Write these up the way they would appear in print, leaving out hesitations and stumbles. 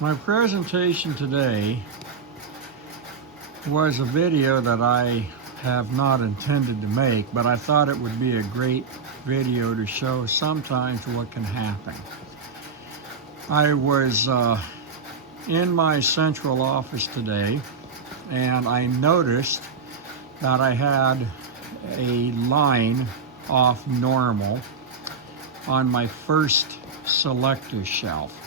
My presentation today was a video that I have not intended to make, but I thought it would be a great video to show sometimes what can happen. I was in my central office today and I noticed that I had a line off normal on my first selector shelf.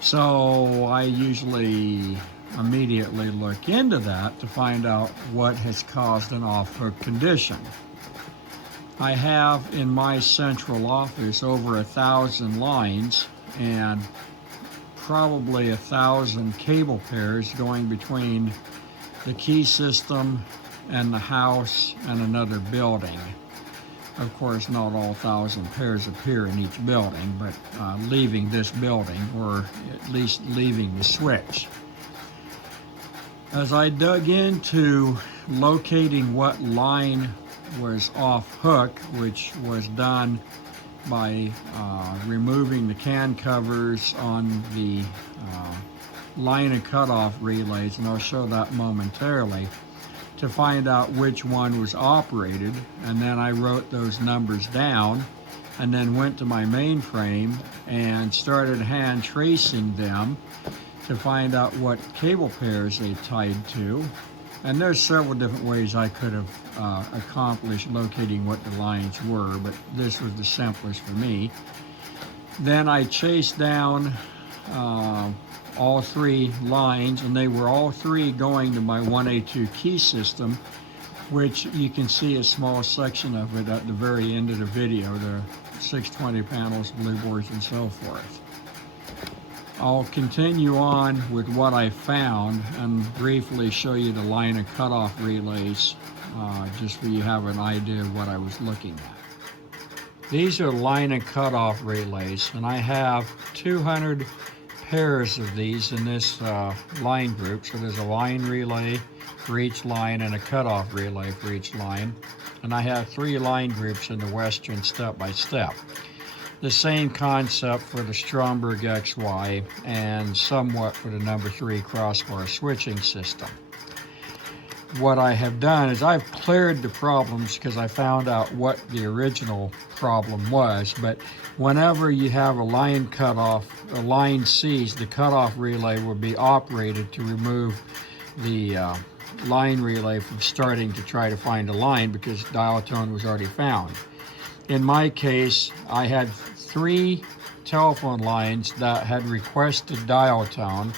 So I usually immediately look into that to find out what has caused an off-hook condition. I have in my central office over 1,000 lines and probably 1,000 cable pairs going between the key system and the house and another building. Of course, not all 1,000 pairs appear in each building, but leaving this building, or at least leaving the switch. As I dug into locating what line was off hook, which was done by removing the can covers on the line and cutoff relays, and I'll show that momentarily, to find out which one was operated, and then I wrote those numbers down and then went to my mainframe and started hand tracing them to find out what cable pairs they tied to. And there's several different ways I could have accomplished locating what the lines were, but this was the simplest for me. Then I chased down all three lines, and they were all three going to my 1A2 key system, which you can see a small section of it at the very end of the video, the 620 panels, blue boards, and so forth. I'll continue on with what I found and briefly show you the line and cutoff relays, just so you have an idea of what I was looking at. These are line and cutoff relays, and I have 200 pairs of these in this line group. So there's a line relay for each line and a cutoff relay for each line. And I have 3 line groups in the Western step by step. The same concept for the Stromberg XY and somewhat for the number 3 crossbar switching system. What I have done is I've cleared the problems because I found out what the original problem was, but whenever you have a line cutoff, a line seized, the cutoff relay will be operated to remove the line relay from starting to try to find a line because dial tone was already found. In my case, I had 3 telephone lines that had requested dial tone,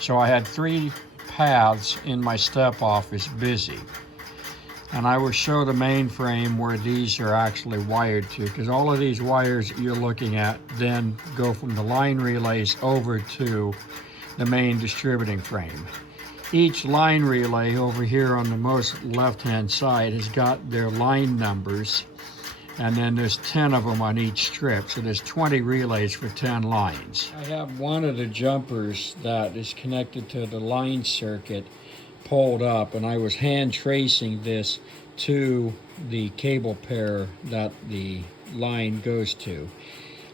so I had 3 paths in my step office busy. And I will show the mainframe where these are actually wired to, because all of these wires that you're looking at then go from the line relays over to the main distributing frame. Each line relay over here on the most left-hand side has got their line numbers, and then there's 10 of them on each strip, so there's 20 relays for 10 lines. I have one of the jumpers that is connected to the line circuit pulled up, and I was hand tracing this to the cable pair that the line goes to.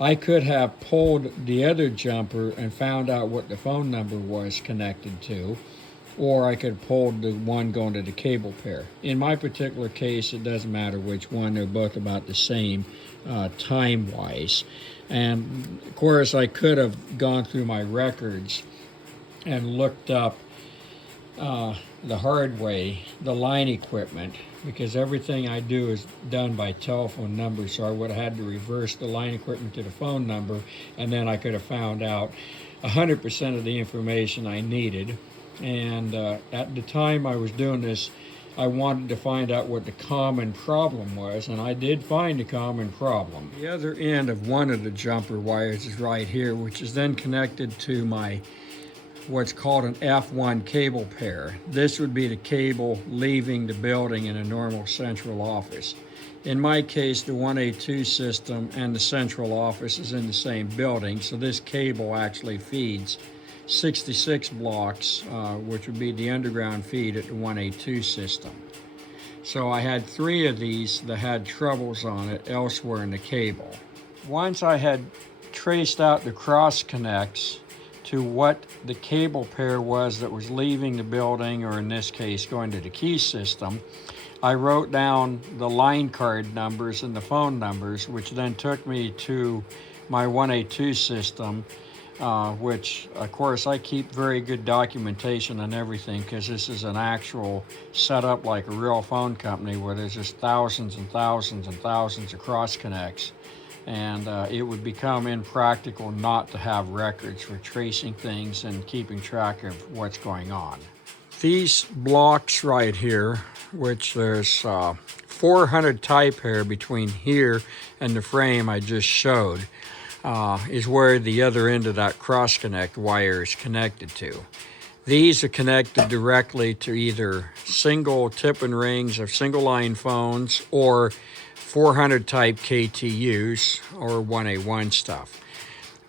I could have pulled the other jumper and found out what the phone number was connected to, or I could pull the one going to the cable pair. In my particular case, it doesn't matter which one, they're both about the same time-wise. And of course, I could have gone through my records and looked up the hard way, the line equipment, because everything I do is done by telephone number, so I would have had to reverse the line equipment to the phone number, and then I could have found out 100% of the information I needed. And at the time I was doing this, I wanted to find out what the common problem was, and I did find a common problem. The other end of one of the jumper wires is right here, which is then connected to my what's called an F1 cable pair. This would be the cable leaving the building in a normal central office. In my case, the 1A2 system and the central office is in the same building, so this cable actually feeds 66 blocks, which would be the underground feed at the 1A2 system. So I had 3 of these that had troubles on it elsewhere in the cable. Once I had traced out the cross connects to what the cable pair was that was leaving the building, or in this case, going to the key system. I wrote down the line card numbers and the phone numbers, which then took me to my 182 system, which of course I keep very good documentation on everything, because this is an actual setup like a real phone company where there's just thousands and thousands and thousands of cross connects, and it would become impractical not to have records for tracing things and keeping track of what's going on. These blocks right here, which there's 400 tie pair between here and the frame I just showed, is where the other end of that cross connect wire is connected to. These are connected directly to either single tip and rings of single line phones or 400 type KTUs or 1A1 stuff.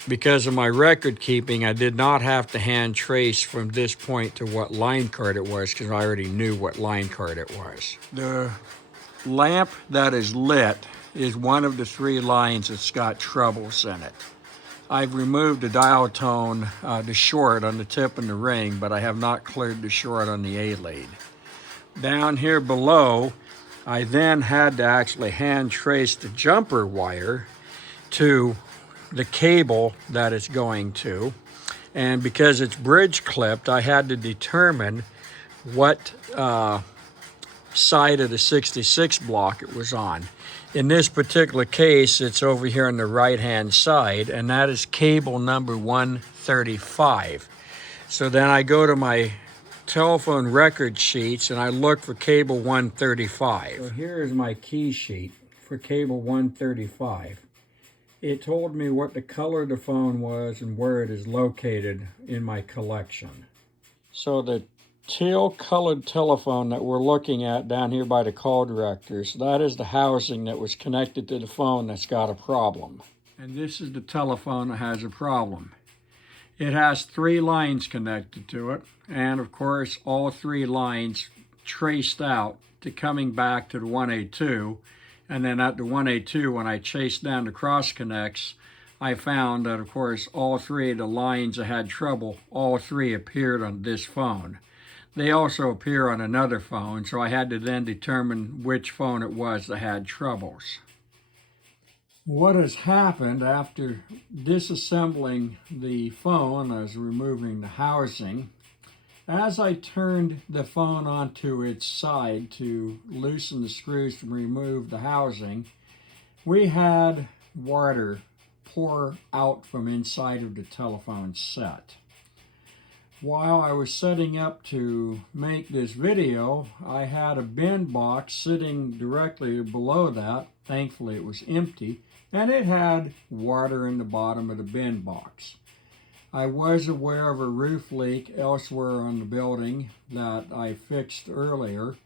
Because of my record keeping, I did not have to hand trace from this point to what line card it was, because I already knew what line card it was. The lamp that is lit is one of the 3 lines that's got troubles in it. I've removed the dial tone, the short on the tip and the ring, but I have not cleared the short on the A lead. Down here below, I then had to actually hand trace the jumper wire to the cable that it's going to, and because it's bridge clipped, I had to determine what side of the 66 block it was on. In this particular case, it's over here on the right hand side, and that is cable number 135. So then I go to my telephone record sheets and I look for cable 135. So here is my key sheet for cable 135. It told me what the color of the phone was and where it is located in my collection. So the teal colored telephone that we're looking at down here by the call directors, that is the housing that was connected to the phone that's got a problem. And this is the telephone that has a problem. It has 3 lines connected to it, and of course all 3 lines traced out to coming back to the 1A2. And then at the 1A2, when I chased down the cross connects, I found that, of course, all 3 of the lines that had trouble, all 3 appeared on this phone. They also appear on another phone, so I had to then determine which phone it was that had troubles. What has happened after disassembling the phone, as removing the housing, as I turned the phone onto its side to loosen the screws to remove the housing, we had water pour out from inside of the telephone set. While I was setting up to make this video, I had a bin box sitting directly below that. Thankfully it was empty, and it had water in the bottom of the bin box. I was aware of a roof leak elsewhere on the building that I fixed earlier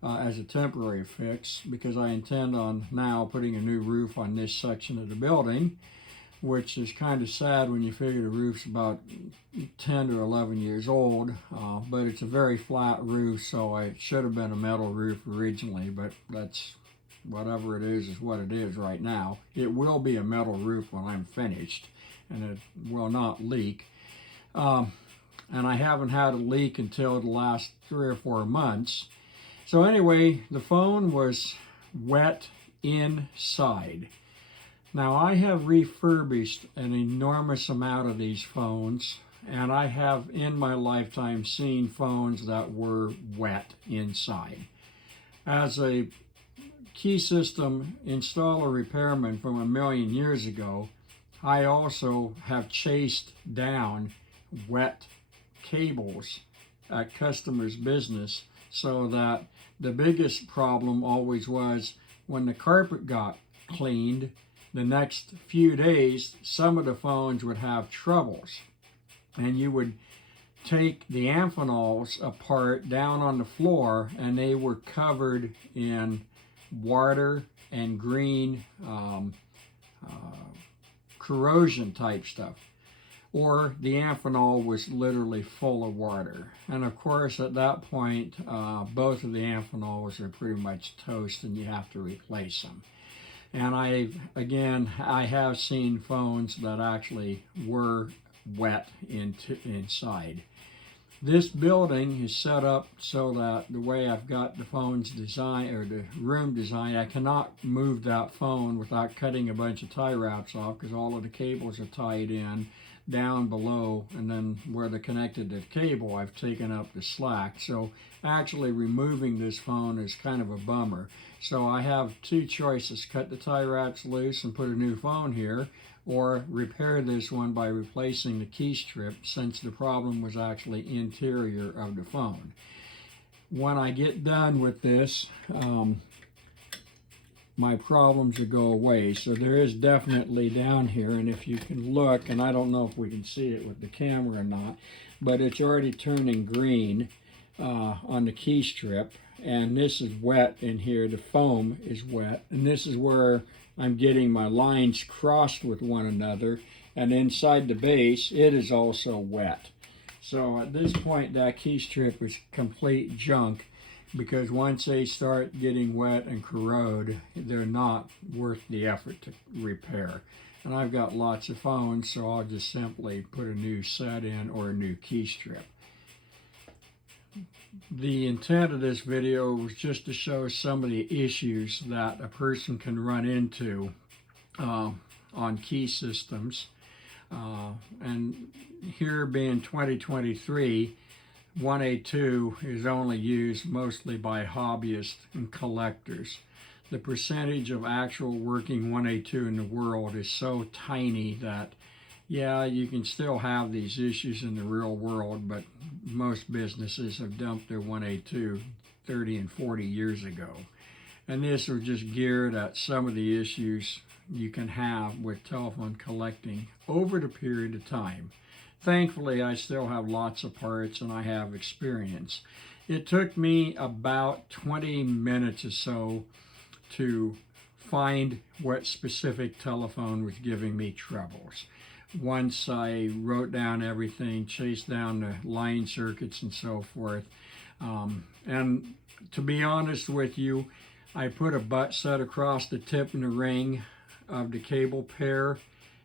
as a temporary fix, because I intend on now putting a new roof on this section of the building, which is kind of sad when you figure the roof's about 10 or 11 years old, but it's a very flat roof, so it should have been a metal roof originally, but that's whatever it is what it is right now. It will be a metal roof when I'm finished, and it will not leak. And I haven't had a leak until the last 3 or 4 months. So anyway, the phone was wet inside. Now I have refurbished an enormous amount of these phones, and I have in my lifetime seen phones that were wet inside. As a key system installer repairman from a million years ago, I also have chased down wet cables at customers' business, so that the biggest problem always was when the carpet got cleaned, the next few days, some of the phones would have troubles. And you would take the Amphenols apart down on the floor, and they were covered in water and green corrosion type stuff. Or the Amphenol was literally full of water. And of course, at that point, both of the Amphenols are pretty much toast, and you have to replace them. And I have seen phones that actually were wet inside. This building is set up so that the way I've got the phone's design, or the room design, I cannot move that phone without cutting a bunch of tie wraps off, because all of the cables are tied in down below, and then where they're connected to the cable, I've taken up the slack. So actually removing this phone is kind of a bummer. So I have two choices: cut the tie wraps loose and put a new phone here, or repair this one by replacing the key strip, since the problem was actually interior of the phone. When I get done with this, my problems will go away. So there is definitely down here, and if you can look, and I don't know if we can see it with the camera or not, but it's already turning green on the key strip, and this is wet in here. The foam is wet, and this is where I'm getting my lines crossed with one another, and inside the base it is also wet. So at this point that key strip is complete junk, because once they start getting wet and corrode, they're not worth the effort to repair. And I've got lots of phones, so I'll just simply put a new set in or a new key strip. The intent of this video was just to show some of the issues that a person can run into on key systems. And here being 2023, 1A2 is only used mostly by hobbyists and collectors. The percentage of actual working 1A2 in the world is so tiny that, yeah, you can still have these issues in the real world, but most businesses have dumped their 1A2 30 and 40 years ago. And this was just geared at some of the issues you can have with telephone collecting over the period of time. Thankfully, I still have lots of parts and I have experience. It took me about 20 minutes or so to find what specific telephone was giving me troubles. Once I wrote down everything, chased down the line circuits and so forth. And to be honest with you, I put a butt set across the tip and the ring of the cable pair,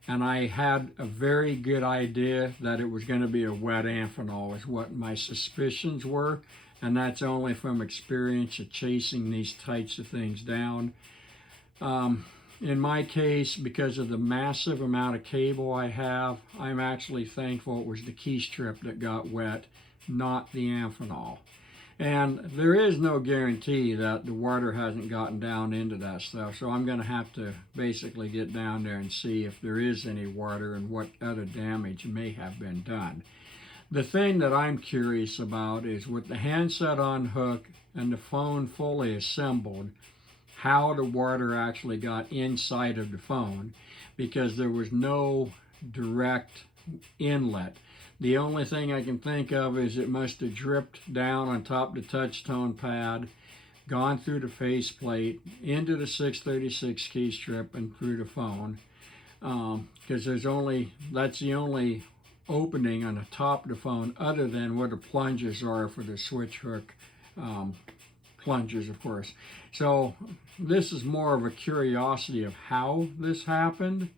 and I had a very good idea that it was going to be a wet Amphenol, is what my suspicions were, and that's only from experience of chasing these types of things down. In my case, because of the massive amount of cable I have, I'm actually thankful it was the key strip that got wet, not the Amphenol. And there is no guarantee that the water hasn't gotten down into that stuff, so I'm going to have to basically get down there and see if there is any water and what other damage may have been done. The thing that I'm curious about is, with the handset on hook and the phone fully assembled, how the water actually got inside of the phone, because there was no direct inlet. The only thing I can think of is it must have dripped down on top of the touch tone pad, gone through the faceplate, into the 636 key strip, and through the phone. Because that's the only opening on the top of the phone, other than where the plungers are for the switch hook plungers, of course. So this is more of a curiosity of how this happened,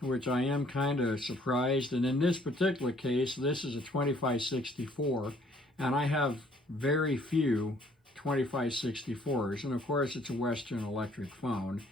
which I am kind of surprised. And in this particular case, this is a 2564, and I have very few 2564s, and of course it's a Western Electric phone.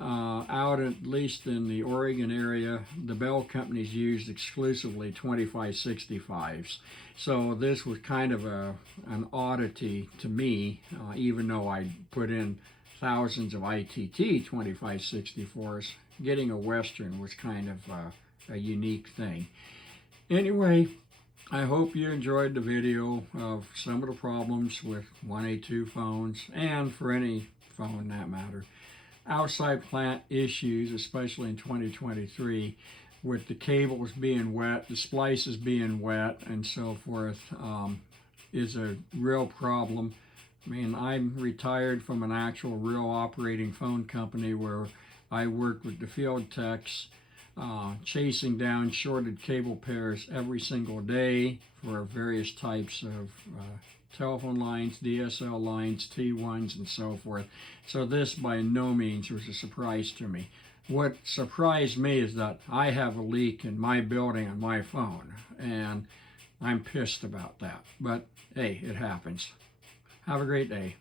Out at least in the Oregon area, the Bell companies used exclusively 2565s. So this was kind of an oddity to me, even though I put in thousands of ITT 2564s. Getting a Western was kind of a unique thing. Anyway, I hope you enjoyed the video of some of the problems with 1A2 phones, and for any phone in that matter. Outside plant issues, especially in 2023, with the cables being wet, the splices being wet, and so forth, is a real problem. I mean, I'm retired from an actual real operating phone company where I worked with the field techs, chasing down shorted cable pairs every single day for various types of telephone lines, DSL lines, T1s, and so forth. So this by no means was a surprise to me. what surprised me is that I have a leak in my building on my phone, and I'm pissed about that. But hey, it happens. Have a great day.